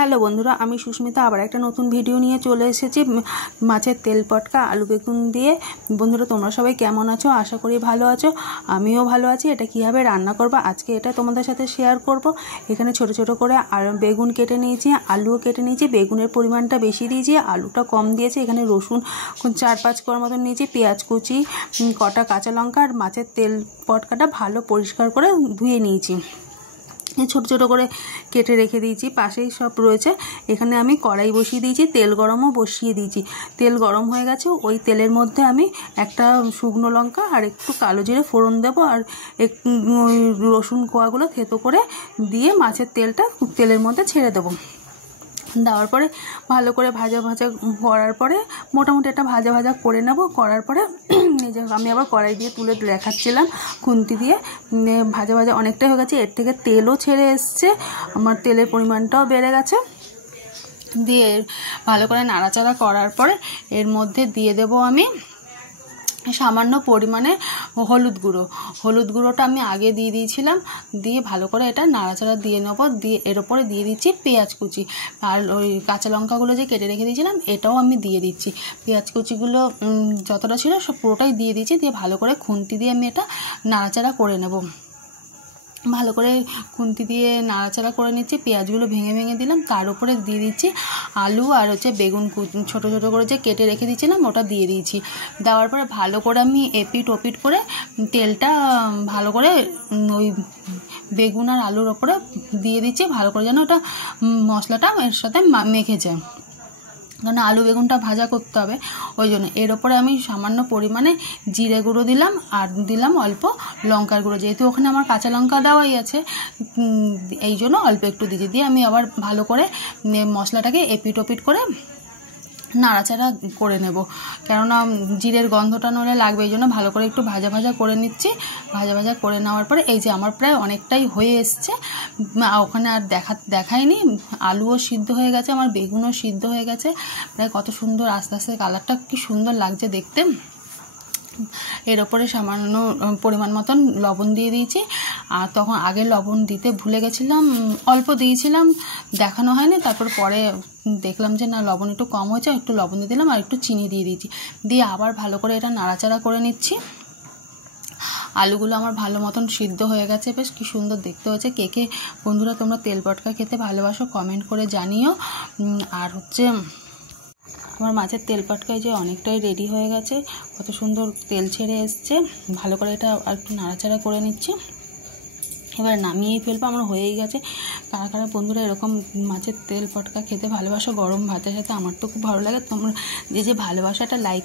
Hello বন্ধুরা, আমি সুস্মিতা আবার একটা নতুন ভিডিও নিয়ে চলে এসেছি মাছের তেল পটকা আলু বেগুন দিয়ে। বন্ধুরা, তোমরা সবাই কেমন আছো? আশা করি ভালো আছো। আমিও ভালো আছি। এটা কীভাবে রান্না করবো আজকে এটা তোমাদের সাথে শেয়ার করব। এখানে ছোট ছোট করে বেগুন কেটে নিয়েছি, আলুও কেটে নিয়েছি। বেগুনের পরিমাণটা বেশি দিয়েছি, আলুটা কম দিয়েছি। এখানে রসুন 4-5 কোয়া মতন নিয়েছি, পেঁয়াজ কুচি, কটা কাঁচা লঙ্কা আর মাছের তেল পটকাটা ভালো পরিষ্কার করে ধুয়ে নিয়েছি। ছোট ছোট করে কেটে রেখে দিয়েছি, পাশেই সব রয়েছে। এখানে আমি কড়াই বসিয়ে দিয়েছি, তেল গরমও বসিয়ে দিয়েছি। তেল গরম হয়ে গেছে, ওই তেলের মধ্যে আমি একটা শুকনো লঙ্কা আর একটু কালো জিরে ফোড়ন দেবো, আর একটু ওই রসুন কোয়াগুলো থেতো করে দিয়ে মাছের তেলটা তেলের মধ্যে ছেড়ে দেবো। দেওয়ার পরে ভালো করে ভাজা ভাজা করার পরে মোটামুটি একটা ভাজা ভাজা করে নেব। করার পরে এই যে আমি আবার কড়াই দিয়ে তুলে দেখাচ্ছিলাম খুন্তি দিয়ে। ভাজা ভাজা অনেকটাই হয়ে গেছে, এর থেকে তেলও ছেড়ে এসছে, আমার তেলের পরিমাণটাও বেড়ে গেছে। দিয়ে ভালো করে নাড়াচাড়া করার পরে এর মধ্যে দিয়ে দেব আমি সামান্য পরিমাণে হলুদ গুঁড়োটা আমি আগে দিয়ে দিয়েছিলাম। দিয়ে ভালো করে এটা নাড়াচাড়া দিয়ে নেবো। দিয়ে এর ওপরে দিয়ে দিচ্ছি পেঁয়াজ কুচি, আর ওই কাঁচা লঙ্কাগুলো যে কেটে রেখে দিয়েছিলাম এটাও আমি দিয়ে দিচ্ছি। পেঁয়াজ কুচিগুলো যতটা ছিল সব পুরোটাই দিয়ে দিচ্ছি। দিয়ে ভালো করে খুন্তি দিয়ে আমি এটা নাড়াচাড়া করে নেব। ভালো করে খুন্তি দিয়ে নাড়াচাড়া করে নিচ্ছি। পেঁয়াজগুলো ভেঙে ভেঙে দিলাম, তার উপরে দিয়ে দিচ্ছি আলু আর বেগুন ছোট ছোট করে যে কেটে রেখে দিয়েছিলাম ওটা দিয়ে দিয়েছি। দেওয়ার পরে ভালো করে আমি এপিট ওপিট করে তেলটা ভালো করে ওই বেগুন আর আলুর ওপরে দিয়ে দিচ্ছি, ভালো করে যেন ওটা মশলাটা এর সাথে মেখে যায়, কারণ আলু বেগুনটা ভাজা করতে হবে। ওই জন্য এর ওপরে আমি সামান্য পরিমাণে জিরে গুঁড়ো দিলাম আর দিলাম অল্প লঙ্কার গুঁড়ো, যেহেতু ওখানে আমার কাঁচা লঙ্কা দেওয়াই আছে এই জন্য অল্প একটু দিয়েছি। দিয়ে আমি আবার ভালো করে মশলাটাকে এপিট ওপিট করে নাড়াচাড়া করে নেব, কেননা জিরের গন্ধটা নলে লাগবে, এই জন্য ভালো করে একটু ভাজা ভাজা করে নিচ্ছি। ভাজা ভাজা করে নেওয়ার পরে এই যে আমার প্রায় অনেকটাই হয়ে এসছে। ওখানে আর দেখাইনি, আলুও সিদ্ধ হয়ে গেছে, আমার বেগুনও সিদ্ধ হয়ে গেছে। প্রায় কত সুন্দর আস্তে আস্তে কালারটা কি সুন্দর লাগছে দেখতে। এর ওপরে সামান্য পরিমাণ মতন লবণ দিয়ে দিয়েছি, আর তখন আগে লবণ দিতে ভুলে গেছিলাম, অল্প দিয়েছিলাম, দেখানো হয়নি। তারপর পরে দেখলাম যে না লবণ একটু কম হয়েছে, একটু লবণ দিয়ে দিলাম আর একটু চিনি দিয়ে দিয়েছি। দিয়ে আবার ভালো করে এটা নাড়াচাড়া করে নিচ্ছি। আলুগুলো আমার ভালো মতন সিদ্ধ হয়ে গেছে, বেশ কি সুন্দর দেখতে হয়েছে। কে কে বন্ধুরা তোমরা তেল পটকা খেতে ভালোবাসো কমেন্ট করে জানিও। আর আমার মাছের তেল পটকা যে অনেকটাই রেডি হয়ে গেছে, কত সুন্দর তেল ছেড়ে এসছে। ভালো করে এটা আর একটু নাড়াচাড়া করে নিচ্ছি, এবার নামিয়েই ফেলবো। আমার হয়েই গেছে। কারা কারা বন্ধুরা এরকম মাছের তেল পটকা খেতে ভালোবাসো গরম ভাতের সাথে? আমার তো খুব ভালো লাগে। তোমরা যে ভালোবাসো একটা লাইক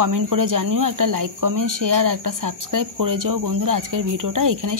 কমেন্ট করে জানিও। একটা লাইক কমেন্ট শেয়ার একটা সাবস্ক্রাইব করে যাও বন্ধুরা। আজকের ভিডিওটা এখানে